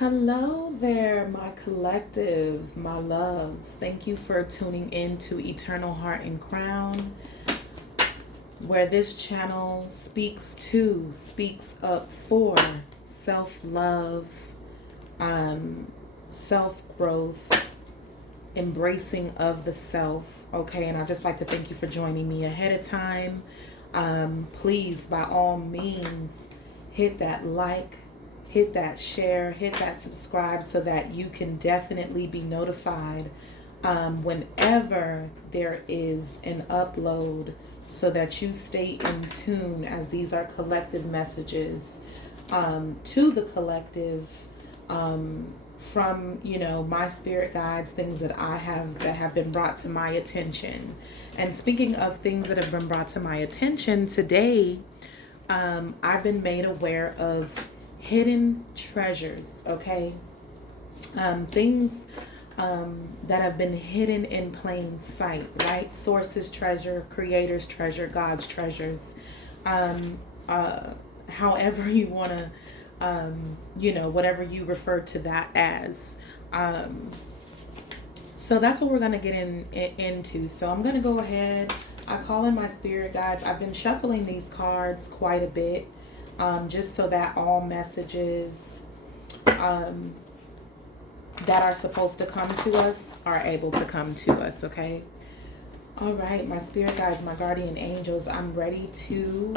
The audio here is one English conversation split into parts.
Hello there, my collective, my loves. Thank you for tuning in to Eternal Heart and Crown, where this channel speaks up for self love, self growth, embracing of the self. Okay, and I'd just like to thank you for joining me ahead of time. Please, by all means, hit that like, hit that share, hit that subscribe so that you can definitely be notified whenever there is an upload, so that you stay in tune, as these are collective messages to the collective, from my spirit guides, things that have been brought to my attention. And speaking of things that have been brought to my attention today, I've been made aware of hidden treasures. Okay, things that have been hidden in plain sight, right? Source's treasure, creator's treasure, God's treasures, however you want to, whatever you refer to that as. So that's what we're going to get into. So I'm going to go ahead. I call in my spirit guides. I've been shuffling these cards quite a bit, just so that all messages that are supposed to come to us are able to come to us, okay? All right, my spirit guides, my guardian angels, I'm ready to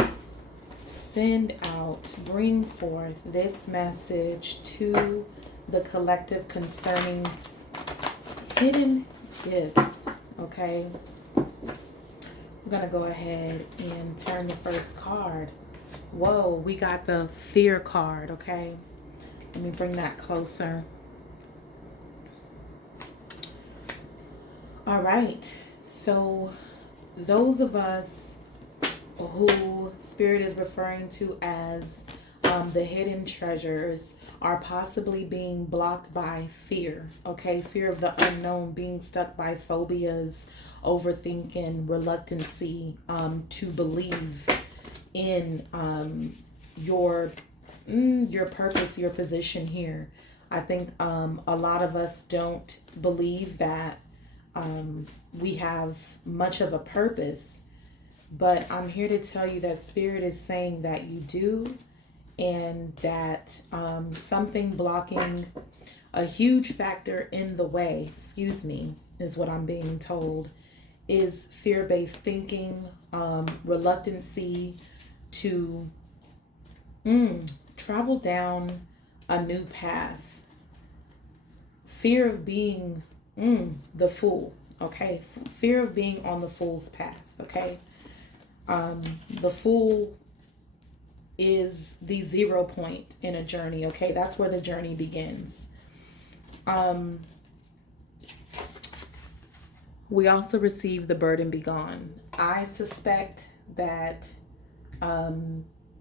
send out, bring forth this message to the collective concerning hidden gifts, okay? I'm going to go ahead and turn the first card. Whoa, we got the fear card, okay? Let me bring that closer. All right, so those of us who Spirit is referring to as the hidden treasures are possibly being blocked by fear, okay? Fear of the unknown, being stuck by phobias, overthinking, reluctancy to believe in your purpose, your position here. I think a lot of us don't believe that we have much of a purpose, but I'm here to tell you that Spirit is saying that you do, and that something blocking, a huge factor in the way, is what I'm being told, is fear-based thinking, reluctancy to travel down a new path, fear of being the fool, okay? Fear of being on the fool's path, okay? The fool is the 0 point in a journey, okay? That's where the journey begins. We also receive the burden be gone. I suspect that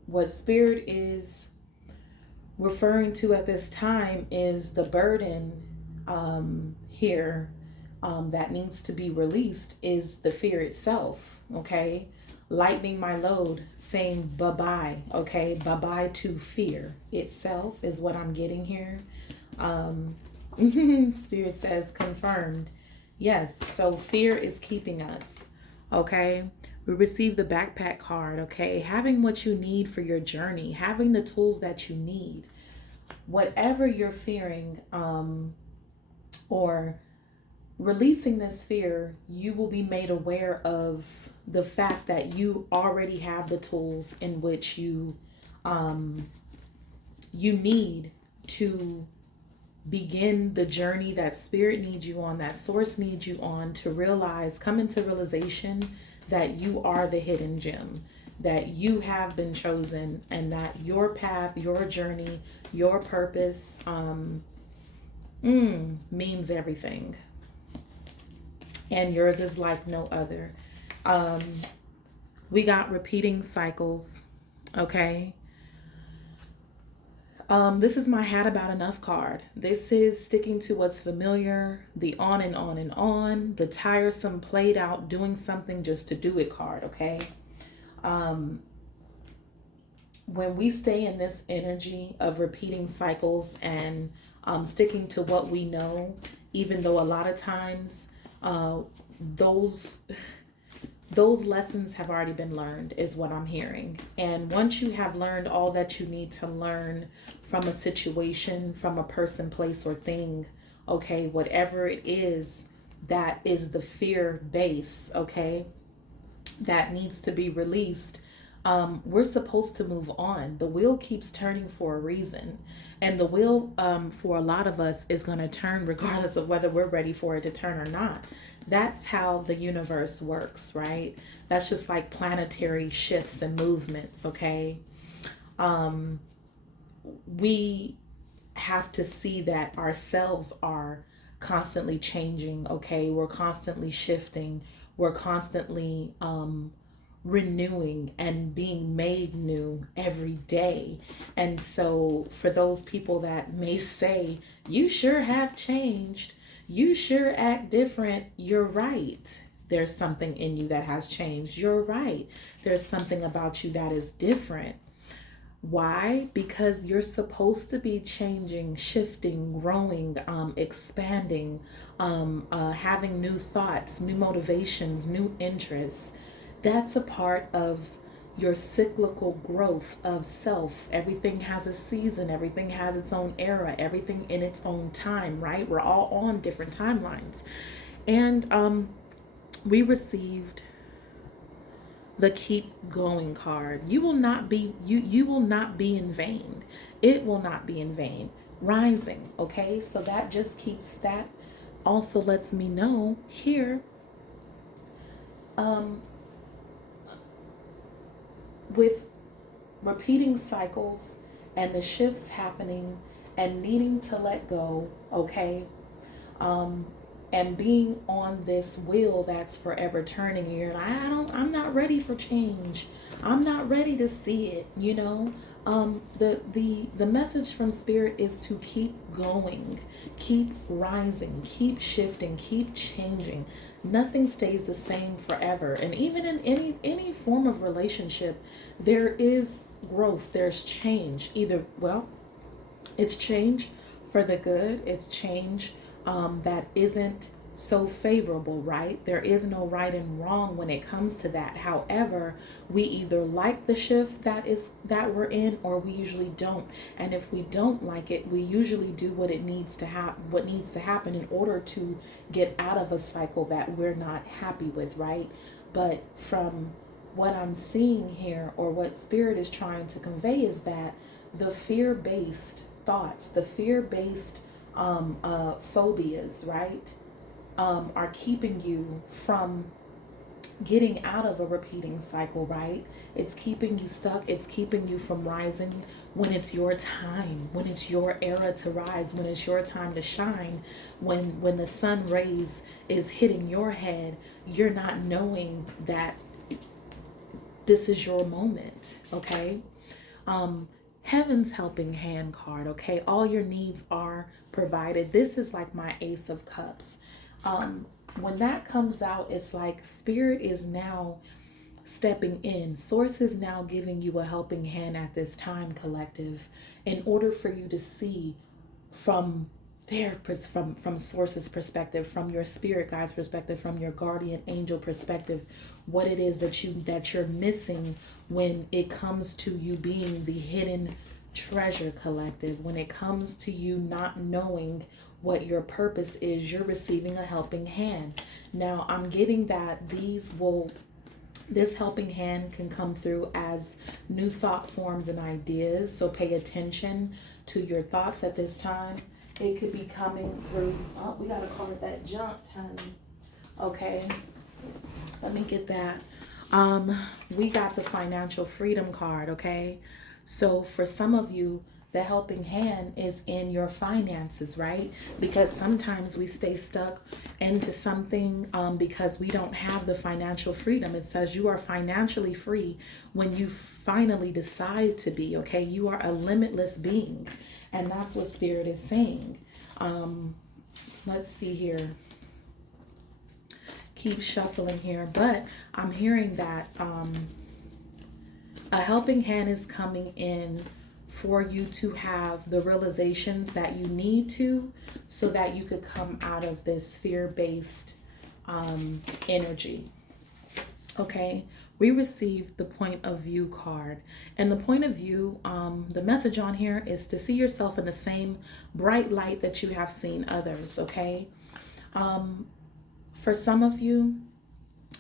what Spirit is referring to at this time is the burden here that needs to be released is the fear itself, okay? Lightening my load, saying bye-bye, okay? Bye-bye to fear itself is what I'm getting here. Spirit says confirmed. Yes, so fear is keeping us, okay? We receive the backpack card, okay? Having what you need for your journey, having the tools that you need. Whatever you're fearing, or releasing this fear, you will be made aware of the fact that you already have the tools in which you need to begin the journey that Spirit needs you on, that Source needs you on, to realize, come into realization that you are the hidden gem, that you have been chosen, and that your path, your journey, your purpose means everything. And yours is like no other. We got repeating cycles, okay? This is my had about enough card. This is sticking to what's familiar, the on and on and on, the tiresome, played out, doing something just to do it card, okay? When we stay in this energy of repeating cycles and sticking to what we know, even though a lot of times those those lessons have already been learned, is what I'm hearing. And once you have learned all that you need to learn from a situation, from a person, place, or thing, okay, whatever it is that is the fear base, okay, that needs to be released, we're supposed to move on. The wheel keeps turning for a reason. And the wheel, for a lot of us, is going to turn regardless of whether we're ready for it to turn or not. That's how the universe works, right? That's just like planetary shifts and movements, okay? We have to see that ourselves are constantly changing, okay? We're constantly shifting. We're constantly renewing and being made new every day. And so for those people that may say, you sure have changed, you sure act different, you're right. There's something in you that has changed. You're right. There's something about you that is different. Why? Because you're supposed to be changing, shifting, growing, expanding, having new thoughts, new motivations, new interests. That's a part of your cyclical growth of self. Everything has a season, everything has its own era, everything in its own time, right? We're all on different timelines. And we received the keep going card. You will not be you will not be in vain. It will not be in vain. Rising, okay? So that just keeps that also lets me know here with repeating cycles and the shifts happening and needing to let go, okay? And being on this wheel that's forever turning, you're like, I'm not ready for change. I'm not ready to see it, you know. The message from Spirit is to keep going, keep rising, keep shifting, keep changing. Nothing stays the same forever. And even in any form of relationship, there is growth, there's change. Either, well, it's change for the good, it's change that isn't so favorable, right? There is no right and wrong when it comes to that. However, we either like the shift that we're in, or we usually don't. And if we don't like it, we usually do what needs to happen in order to get out of a cycle that we're not happy with, right? But from what I'm seeing here, or what Spirit is trying to convey, is that the fear-based thoughts, the fear-based phobias, right, are keeping you from getting out of a repeating cycle, right? It's keeping you stuck. It's keeping you from rising when it's your time, when it's your era to rise, when it's your time to shine, when the sun rays is hitting your head, you're not knowing that this is your moment, okay? Heaven's helping hand card, okay? All your needs are provided. This is like my Ace of Cups. When that comes out, it's like Spirit is now stepping in. Source is now giving you a helping hand at this time, collective, in order for you to see from from Source's perspective, from your spirit guide's perspective, from your guardian angel perspective, what it is that you're missing when it comes to you being the hidden treasure, collective. When it comes to you not knowing what your purpose is, you're receiving a helping hand. Now, I'm getting that this helping hand can come through as new thought forms and ideas. So pay attention to your thoughts at this time. It could be coming through. Oh, we got a card that jumped, honey. Okay, let me get that. We got the financial freedom card. Okay, so for some of you, the helping hand is in your finances, right? Because sometimes we stay stuck into something because we don't have the financial freedom. It says you are financially free when you finally decide to be, okay? You are a limitless being. And that's what Spirit is saying. Let's see here. Keep shuffling here. But I'm hearing that a helping hand is coming in for you to have the realizations that you need to, so that you could come out of this fear-based energy. Okay, we received the point of view card, and the point of view, the message on here is to see yourself in the same bright light that you have seen others. Okay, for some of you,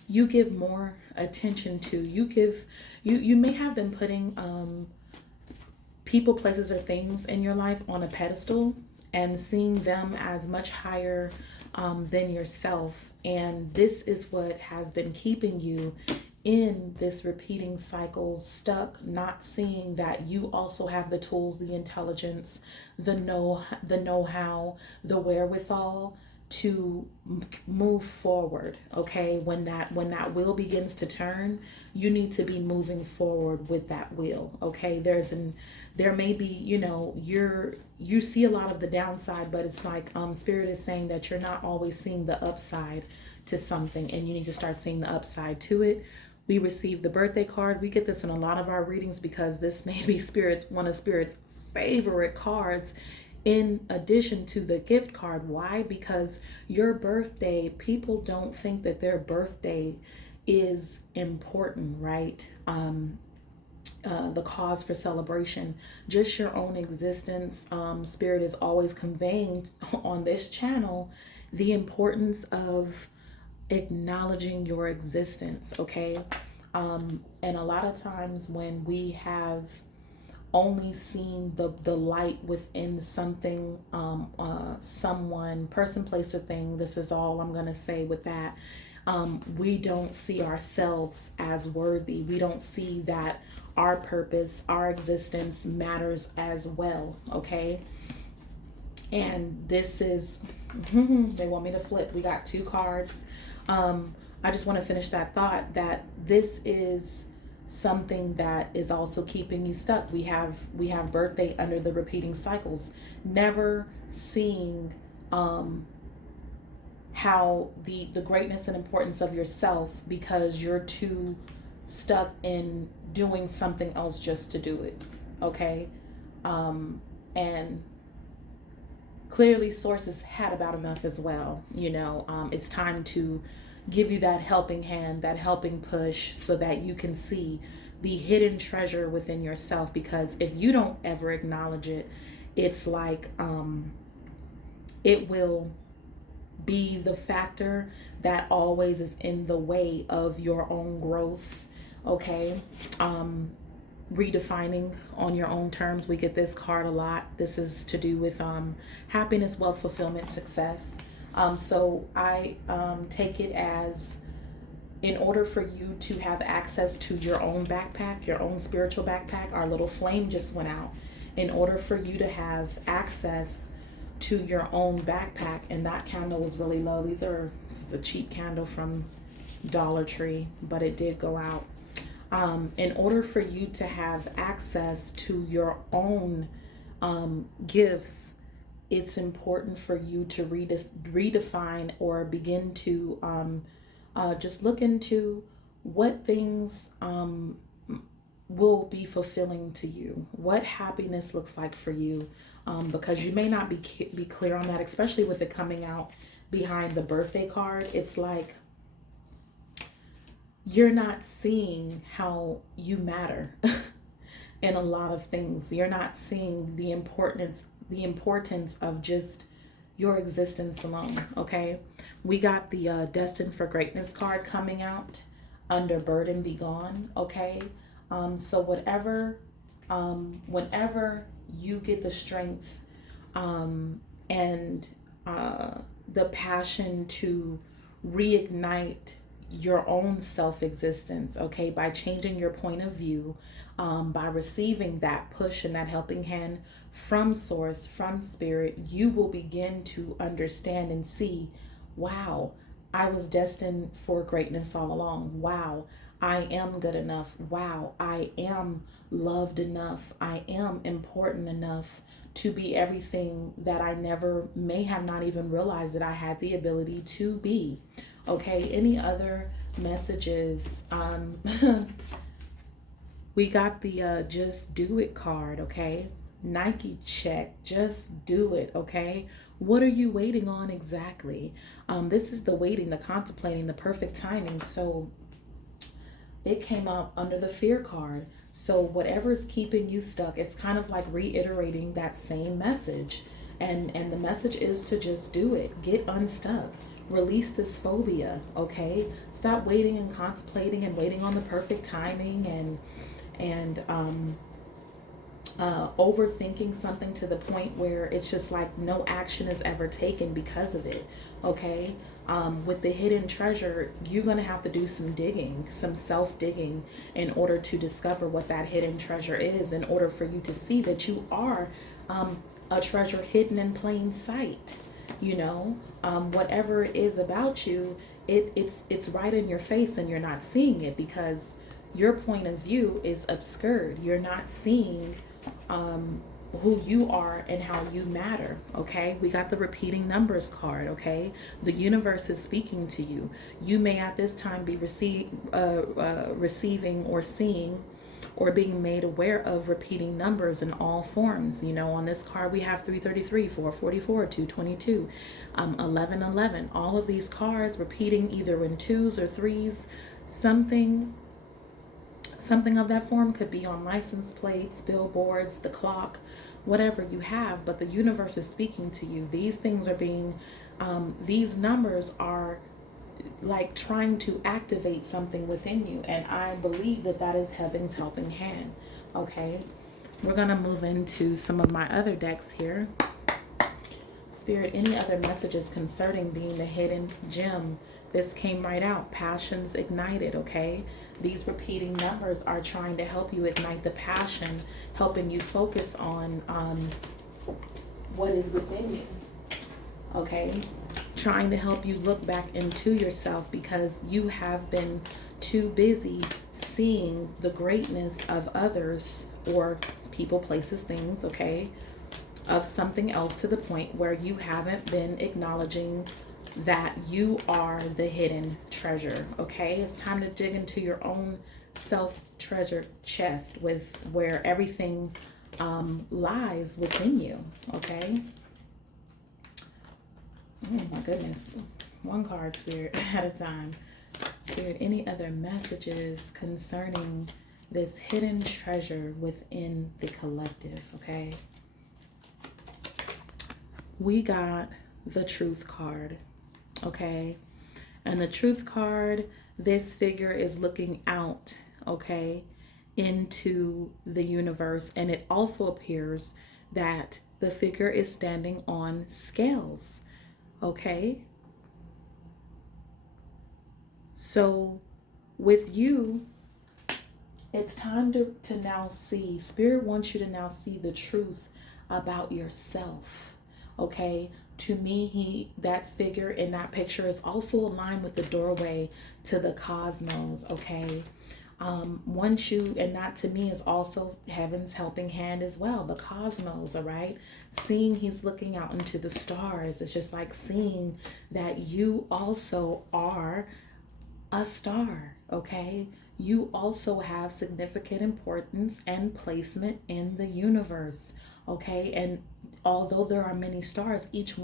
you give more attention to, you may have been putting people, places, or things in your life on a pedestal and seeing them as much higher than yourself. And this is what has been keeping you in this repeating cycle, stuck, not seeing that you also have the tools, the intelligence, the know-how, the wherewithal to move forward. Okay, when that wheel begins to turn, you need to be moving forward with that wheel. Okay, there may be, you see a lot of the downside, but it's like Spirit is saying that you're not always seeing the upside to something, and you need to start seeing the upside to it. We received the birthday card. We get this in a lot of our readings because this may be one of Spirit's favorite cards, in addition to the gift card. Why? Because your birthday, people don't think that their birthday is important, right? The cause for celebration, just your own existence. Spirit is always conveying on this channel the importance of acknowledging your existence. Okay, and a lot of times when we have only seen the light within something, someone, person, place, or thing, this is all I'm gonna say with that, we don't see ourselves as worthy. We don't see that our purpose, our existence matters as well. Okay, and this is they want me to flip. We got two cards. I just want to finish that thought that this is something that is also keeping you stuck. We have birthday under the repeating cycles, never seeing how the greatness and importance of yourself, because you're too stuck in doing something else just to do it. Okay, and clearly sources had about enough as well. It's time to give you that helping hand, that helping push, so that you can see the hidden treasure within yourself. Because if you don't ever acknowledge it, it's like it will be the factor that always is in the way of your own growth. Okay, redefining on your own terms. We get this card a lot. This is to do with happiness, wealth, fulfillment, success. So I take it as, in order for you to have access to your own backpack, your own spiritual backpack, our little flame just went out. In order for you to have access to your own backpack, and that candle was really low. This is a cheap candle from Dollar Tree, but it did go out. In order for you to have access to your own gifts, it's important for you to redefine or begin to just look into what things will be fulfilling to you, what happiness looks like for you, because you may not be clear on that, especially with it coming out behind the birthday card. It's like you're not seeing how you matter in a lot of things. You're not seeing the importance of just your existence alone. Okay, we got the Destined for Greatness card coming out under Burden Be Gone. Okay, so whenever you get the strength and the passion to reignite your own self-existence, okay, by changing your point of view, by receiving that push and that helping hand from source, from spirit, you will begin to understand and see, wow, I was destined for greatness all along. Wow, I am good enough. Wow, I am loved enough. I am important enough to be everything that I may have not even realized that I had the ability to be. Okay, any other messages? We got the just do it card, okay? Nike check, just do it, okay? What are you waiting on exactly? This is the waiting, the contemplating, the perfect timing. So it came up under the fear card. So whatever's keeping you stuck, it's kind of like reiterating that same message. And the message is to just do it. Get unstuck. Release this phobia, okay? Stop waiting and contemplating and waiting on the perfect timing and overthinking something to the point where it's just like no action is ever taken because of it, okay? With the hidden treasure, you're going to have to do some digging, some self digging, in order to discover what that hidden treasure is, in order for you to see that you are a treasure hidden in plain sight. You know, whatever it is about you, it's right in your face and you're not seeing it because your point of view is obscured. You're not seeing who you are and how you matter. Okay, we got the repeating numbers card. Okay, the universe is speaking to you. You may at this time be receiving or seeing or being made aware of repeating numbers in all forms. You know, on this card we have 333, 444, 222, 1111. All of these cards repeating either in twos or threes. Something of that form could be on license plates, billboards, the clock, whatever you have, but the universe is speaking to you. These things are being, these numbers are like trying to activate something within you. And I believe that that is heaven's helping hand. Okay. We're going to move into some of my other decks here. Spirit, any other messages concerning being the hidden gem? This came right out. Passions ignited, okay? These repeating numbers are trying to help you ignite the passion, helping you focus on what is within you, okay? Trying to help you look back into yourself because you have been too busy seeing the greatness of others or people, places, things, okay, of something else to the point where you haven't been acknowledging that you are the hidden treasure, okay? It's time to dig into your own self treasure chest with where everything lies within you, okay? Oh my goodness. One card, Spirit, at a time. Spirit, any other messages concerning this hidden treasure within the collective, okay? We got the truth card, okay? And the truth card, this figure is looking out, okay, into the universe. And it also appears that the figure is standing on scales, okay? So with you, it's time to now see. Spirit wants you to now see the truth about yourself, okay? To me, that figure in that picture is also aligned with the doorway to the cosmos, okay? Once you, and that to me is also heaven's helping hand as well, the cosmos, all right? Seeing he's looking out into the stars. It's just like seeing that you also are a star, okay? You also have significant importance and placement in the universe, okay? And although there are many stars, each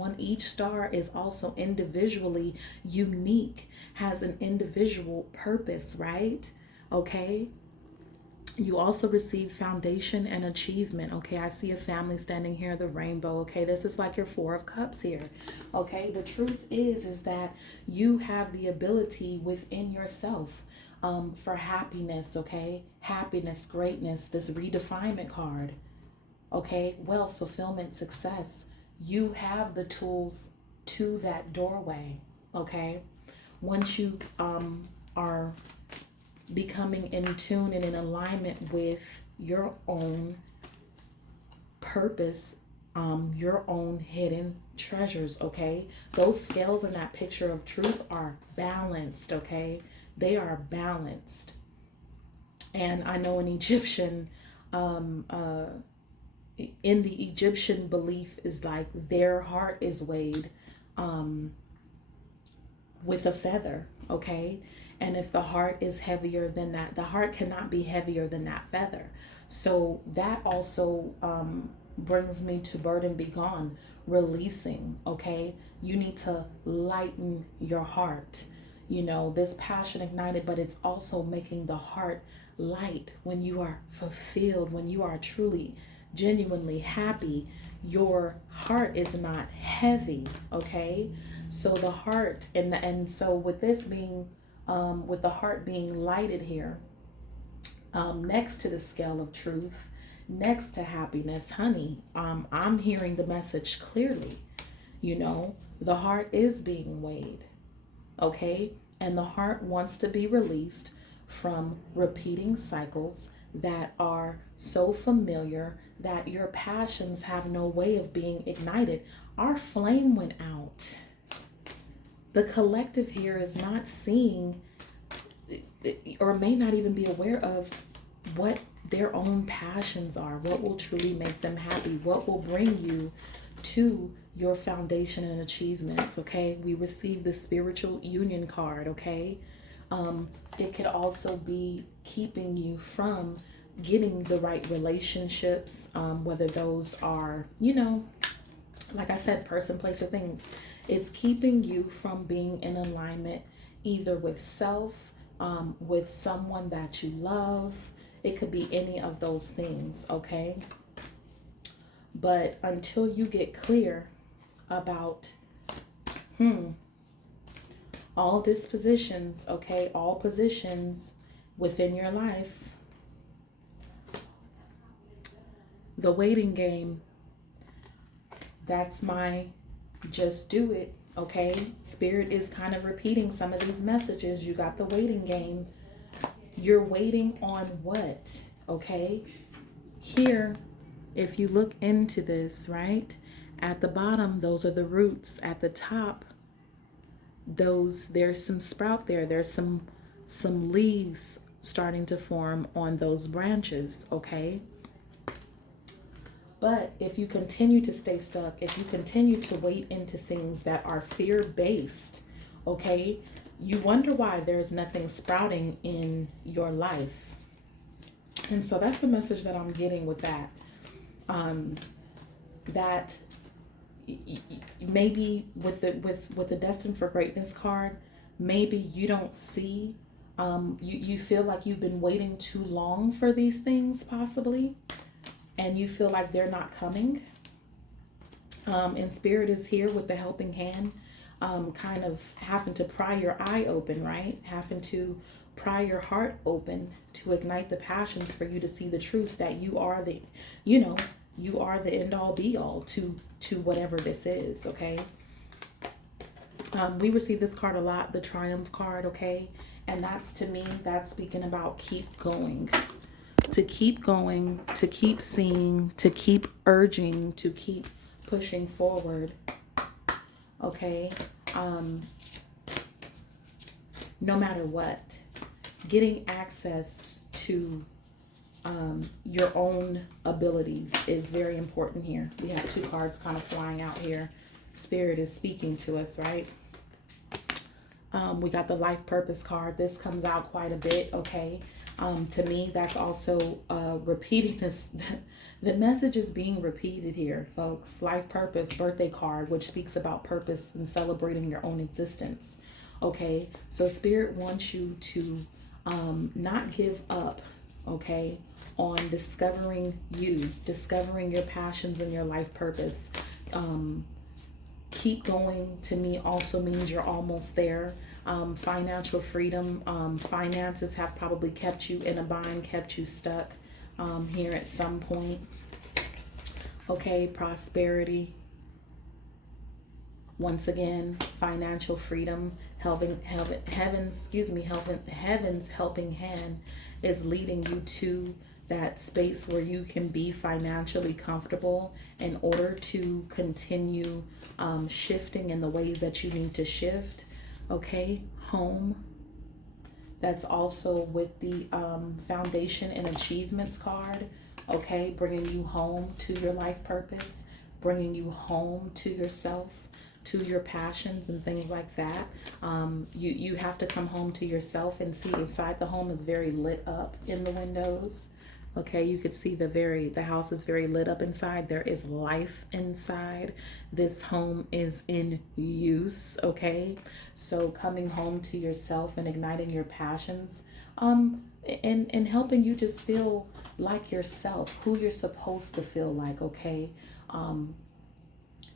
star is also individually unique, has an individual purpose, right? Okay. You also receive foundation and achievement. Okay, I see a family standing here, the rainbow. Okay, this is like your Four of Cups here. Okay, the truth is that you have the ability within yourself for happiness. Okay, happiness, greatness, this redefinement card. Okay, wealth, fulfillment, success. You have the tools to that doorway. Okay, once you are becoming in tune and in alignment with your own purpose, your own hidden treasures, okay? Those scales in that picture of truth are balanced, okay? They are balanced. And I know in Egyptian, in the Egyptian belief is like their heart is weighed with a feather, okay? And if the heart is heavier than that, the heart cannot be heavier than that feather. So that also brings me to burden be gone, releasing. Okay, you need to lighten your heart. You know, this passion ignited, but it's also making the heart light. When you are fulfilled, when you are truly genuinely happy, your heart is not heavy. Okay, so the heart and so with this being with the heart being lighted here, next to the scale of truth, next to happiness, honey, I'm hearing the message clearly. You know, the heart is being weighed, okay? And the heart wants to be released from repeating cycles that are so familiar that your passions have no way of being ignited. Our flame went out. The collective here is not seeing or may not even be aware of what their own passions are, what will truly make them happy, what will bring you to your foundation and achievements. Okay, we receive the spiritual union card. Okay, it could also be keeping you from getting the right relationships, whether those are, you know, like I said, person, place, or things. It's keeping you from being in alignment either with self, with someone that you love. It could be any of those things, okay? But until you get clear about all dispositions, okay, all positions within your life, the waiting game, that's my just do it, okay? Spirit is kind of repeating some of these messages. You got the waiting game. You're waiting on what, okay? Here, if you look into this, right, at the bottom, those are the roots. At the top, there's some sprout there. There's some leaves starting to form on those branches, okay? But if you continue to stay stuck, if you continue to wait into things that are fear-based, okay, you wonder why there's nothing sprouting in your life. And so that's the message that I'm getting with that. That maybe with the Destined for Greatness card, maybe you don't see, you feel like you've been waiting too long for these things possibly, and you feel like they're not coming. And Spirit is here with the helping hand, kind of having to pry your eye open, right? Having to pry your heart open to ignite the passions for you to see the truth that you are the, you know, you are the end all be all to whatever this is, okay? We receive this card a lot, the Triumph card, okay? And that's, to me, that's speaking about keep going. To keep going, to keep seeing, to keep urging, to keep pushing forward, okay? No matter what, getting access to your own abilities is very important here. We have two cards kind of flying out here. Spirit is speaking to us, right? We got the life purpose card. This comes out quite a bit, okay? To me, that's also repeating this. The message is being repeated here, folks. Life purpose, birthday card, which speaks about purpose and celebrating your own existence. Okay, so Spirit wants you to not give up, okay, on discovering you, discovering your passions and your life purpose. Keep going, to me, also means you're almost there. Financial freedom, finances have probably kept you in a bind, kept you stuck here at some point. Okay, prosperity. Once again, financial freedom, heaven's helping hand is leading you to that space where you can be financially comfortable in order to continue shifting in the ways that you need to shift. Okay, home. That's also with the foundation and achievements card. Okay, bringing you home to your life purpose, bringing you home to yourself. to your passions and things like that. You have to come home to yourself and see inside. The home is very lit up in the windows. Okay, you could see the house is very lit up inside. There is life inside. This home is in use. Okay, so coming home to yourself and igniting your passions, and helping you just feel like yourself, who you're supposed to feel like. Okay,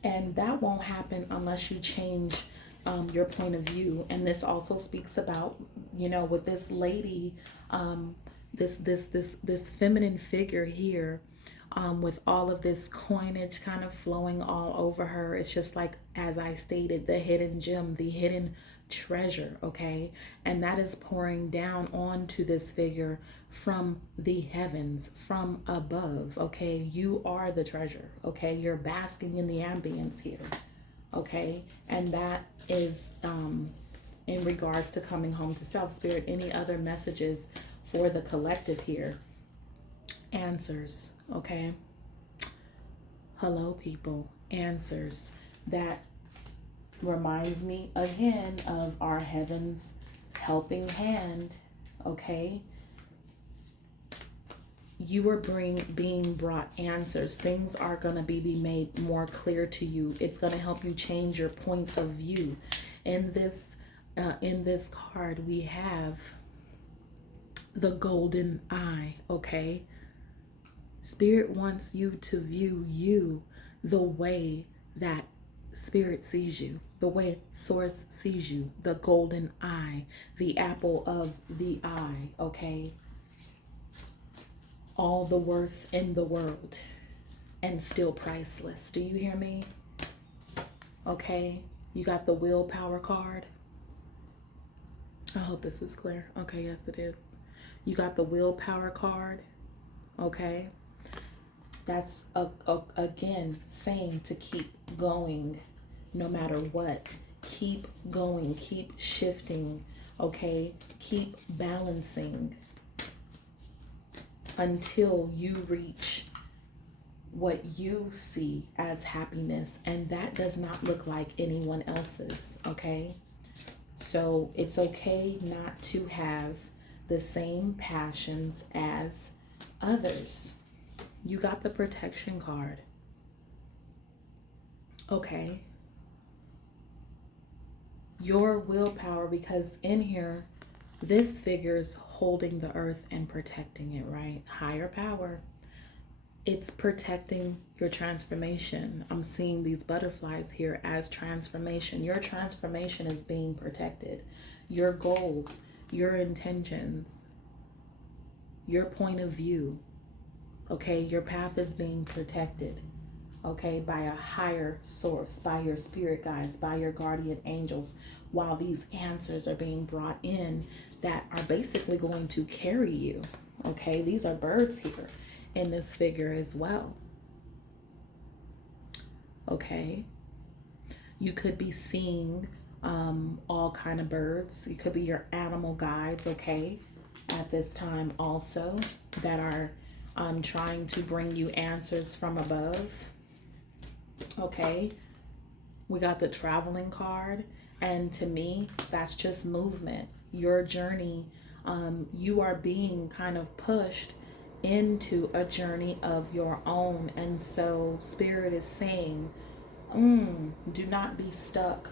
and that won't happen unless you change your point of view. And this also speaks about, with this lady, this feminine figure here, with all of this coinage kind of flowing all over her. It's just like, as I stated, the hidden gem, the hidden treasure. Okay, and that is pouring down onto this figure from the heavens, from above. Okay, you are the treasure. Okay, you're basking in the ambience here. Okay, and that is in regards to coming home to self. Spirit, any other messages for the collective here? Answers. Okay, hello people. Answers. That reminds me again of our heavens helping hand. Okay, you are being brought answers. Things are going to be made more clear to you. It's going to help you change your point of view. In this card, we have the golden eye. Okay, Spirit wants you to view you the way that Spirit sees you, the way Source sees you, the golden eye, the apple of the eye. Okay, all the worth in the world and still priceless. Do you hear me? Okay, you got the willpower card. I hope this is clear. Okay, yes it is. You got the willpower card. Okay, that's again saying to keep going no matter what. Keep going, keep shifting. Okay, keep balancing until you reach what you see as happiness, and that does not look like anyone else's. Okay, so it's okay not to have the same passions as others. You got the protection card. Okay, your willpower, because in here this figure's holding the earth and protecting it, right? Higher power. It's protecting your transformation. I'm seeing these butterflies here as transformation. Your transformation is being protected. Your goals, your intentions, your point of view. Okay, your path is being protected. Okay, by a higher source, by your spirit guides, by your guardian angels, while these answers are being brought in that are basically going to carry you. Okay, these are birds here in this figure as well. Okay, you could be seeing all kind of birds. You could be your animal guides. Okay, at this time also, that are trying to bring you answers from above. Okay, we got the traveling card, and to me that's just movement. Your journey, you are being kind of pushed into a journey of your own, and so Spirit is saying, do not be stuck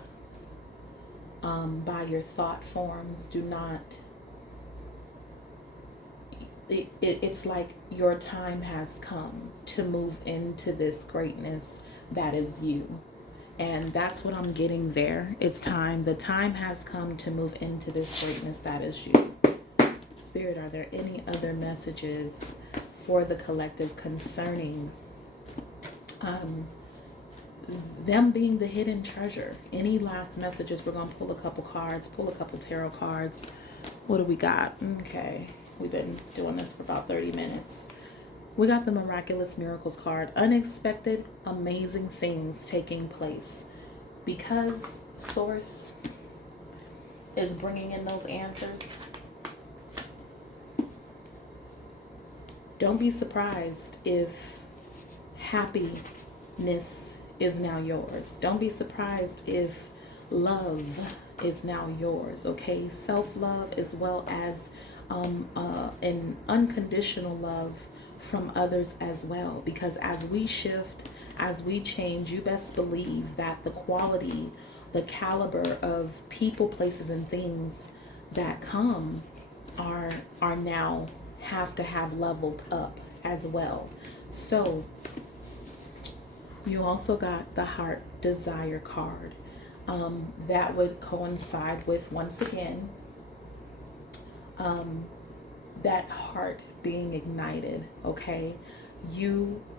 by your thought forms. Do not, it's like your time has come to move into this greatness that is you. And that's what I'm getting there. It's time. The time has come to move into this greatness that is you. Spirit, are there any other messages for the collective concerning them being the hidden treasure? Any last messages? We're going to pull a couple cards, pull a couple tarot cards. What do we got? Okay. We've been doing this for about 30 minutes. We got the Miraculous Miracles card. Unexpected, amazing things taking place. Because Source is bringing in those answers, don't be surprised if happiness is now yours. Don't be surprised if love is now yours, okay? Self-love as well as an unconditional love from others as well. Because as we shift, as we change, you best believe that the quality, the caliber of people, places, and things that come are now have to have leveled up as well. So you also got the heart desire card. That would coincide with, once again, that heart being ignited, okay?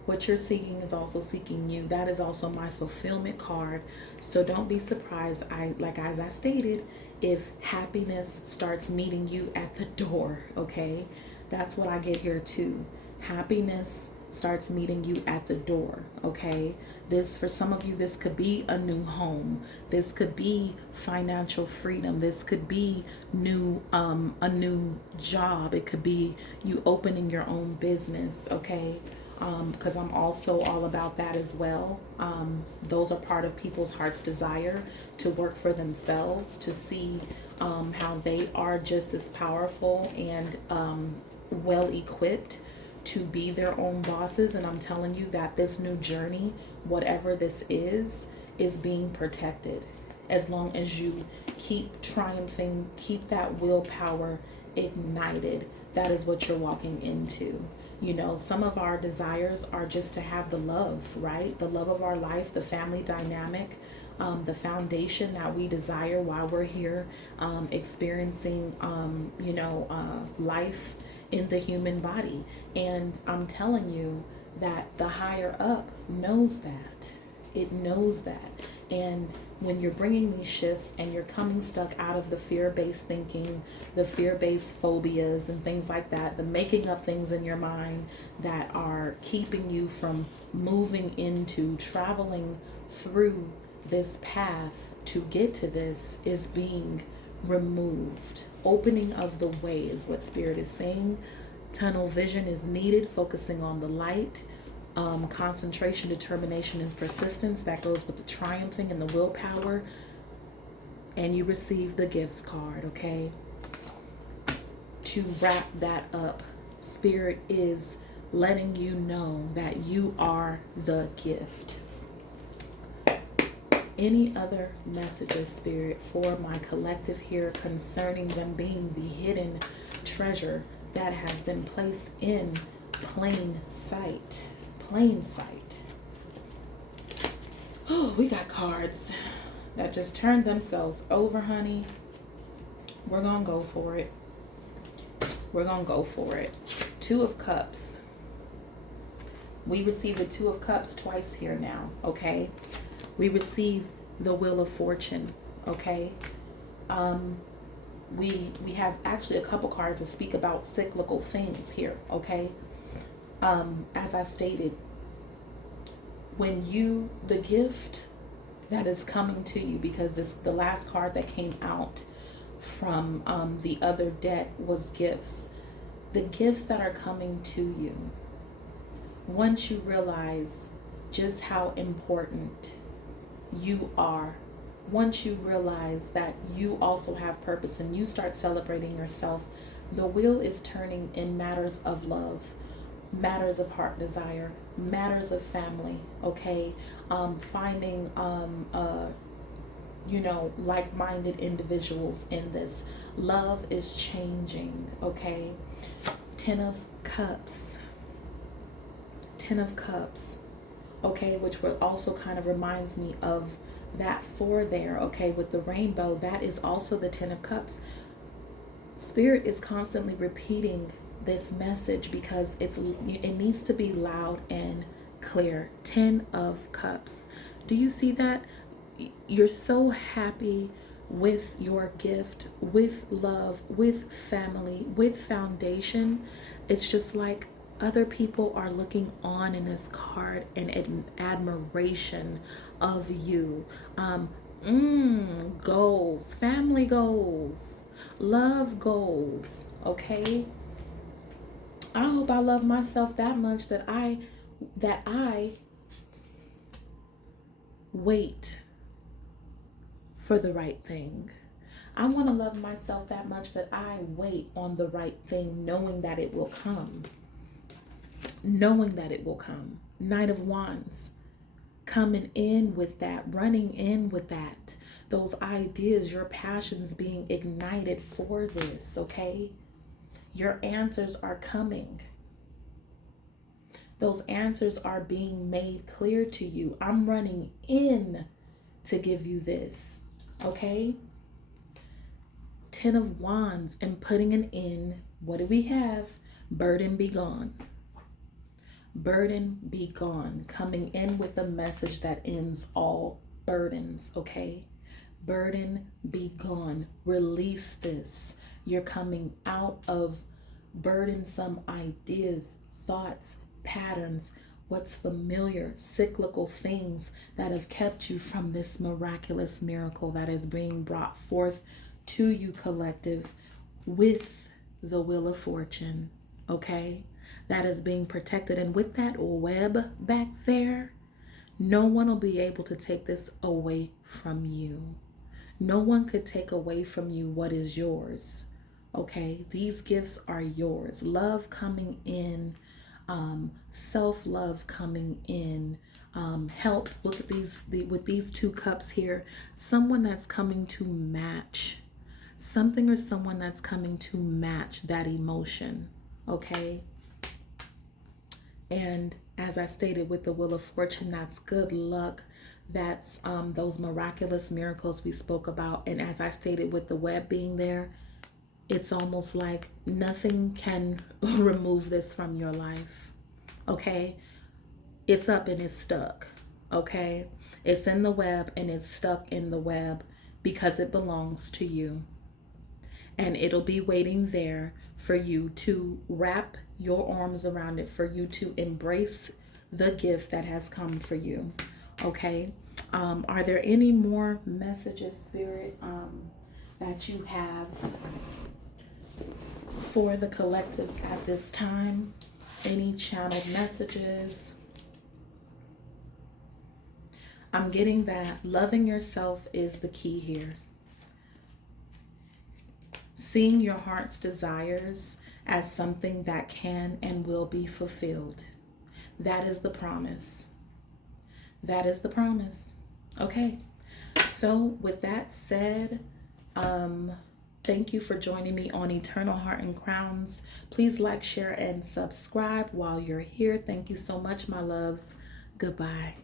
What you're seeking is also seeking you. That is also my fulfillment card. So don't be surprised, as I stated, if happiness starts meeting you at the door, okay? That's what I get here too. Happiness starts meeting you at the door, okay? This, for some of you, this could be a new home. This could be financial freedom. This could be a new job. It could be you opening your own business, okay? Because I'm also all about that as well. Those are part of people's heart's desire, to work for themselves, to see how they are just as powerful and well equipped to be their own bosses. And I'm telling you that this new journey, whatever this is being protected. As long as you keep triumphing, keep that willpower ignited, that is what you're walking into. You know, some of our desires are just to have the love, right? The love of our life, the family dynamic, the foundation that we desire while we're here experiencing, life in the human body. And I'm telling you that the higher up knows that. It knows that. And when you're bringing these shifts and you're coming stuck out of the fear-based thinking, the fear-based phobias and things like that, the making up things in your mind that are keeping you from moving into, traveling through this path to get to this, is being removed. Opening of the way is what Spirit is saying. Tunnel vision is needed, focusing on the light. Concentration, determination, and persistence. That goes with the triumphing and the willpower. And you receive the gift card, okay? To wrap that up, Spirit is letting you know that you are the gift. Any other messages, Spirit, for my collective here concerning them being the hidden treasure that has been placed in plain sight? Plain sight. Oh, we got cards that just turned themselves over, honey. We're gonna go for it. We're gonna go for it. Two of Cups. We received the Two of Cups twice here now, okay? We received the Wheel of Fortune, okay? We have actually a couple cards that speak about cyclical things here, okay? As I stated, when the gift that is coming to you, because the last card that came out from the other deck was gifts. The gifts that are coming to you, once you realize just how important you are, once you realize that you also have purpose and you start celebrating yourself, the wheel is turning in matters of love, matters of heart desire, matters of family, okay? Finding like-minded individuals in this. Love is changing, okay? Ten of Cups, okay, which also kind of reminds me of that four there, okay, with the rainbow. That is also the Ten of Cups. Spirit is constantly repeating this message because it needs to be loud and clear. 10 of Cups. Do you see that? You're so happy with your gift, with love, with family, with foundation. It's just like other people are looking on in this card and admiration of you. Goals, family goals, love goals, okay? I hope I love myself that much that I wait for the right thing. I want to love myself that much that I wait on the right thing, knowing that it will come. Knowing that it will come. Knight of Wands. Coming in with that, running in with that. Those ideas, your passions being ignited for this, okay? Your answers are coming. Those answers are being made clear to you. I'm running in to give you this, okay? 10 of Wands and putting an end. What do we have? Burden be gone. Burden be gone. Coming in with a message that ends all burdens, okay? Burden be gone. Release this. You're coming out of burdensome ideas, thoughts, patterns, what's familiar, cyclical things that have kept you from this miraculous miracle that is being brought forth to you, collective, with the Wheel of Fortune, okay? That is being protected. And with that web back there, no one will be able to take this away from you. No one could take away from you what is yours, okay? These gifts are yours. Love coming in, self-love coming in, help. Look at with these 2 cups here, someone that's coming to match something or someone that's coming to match that emotion, okay? And as I stated with the Wheel of Fortune, that's good luck. That's those miraculous miracles we spoke about. And as I stated with the web being there, it's almost like nothing can remove this from your life, okay? It's up and it's stuck, okay? It's in the web and it's stuck in the web because it belongs to you. And it'll be waiting there for you to wrap your arms around it, for you to embrace the gift that has come for you, okay? Are there any more messages, Spirit, that you have for the collective at this time? Any channeled messages? I'm getting that loving yourself is the key here. Seeing your heart's desires as something that can and will be fulfilled. That is the promise. That is the promise. Okay. So with that said, thank you for joining me on Eternal Heart and Crowns. Please like, share, and subscribe while you're here. Thank you so much, my loves. Goodbye.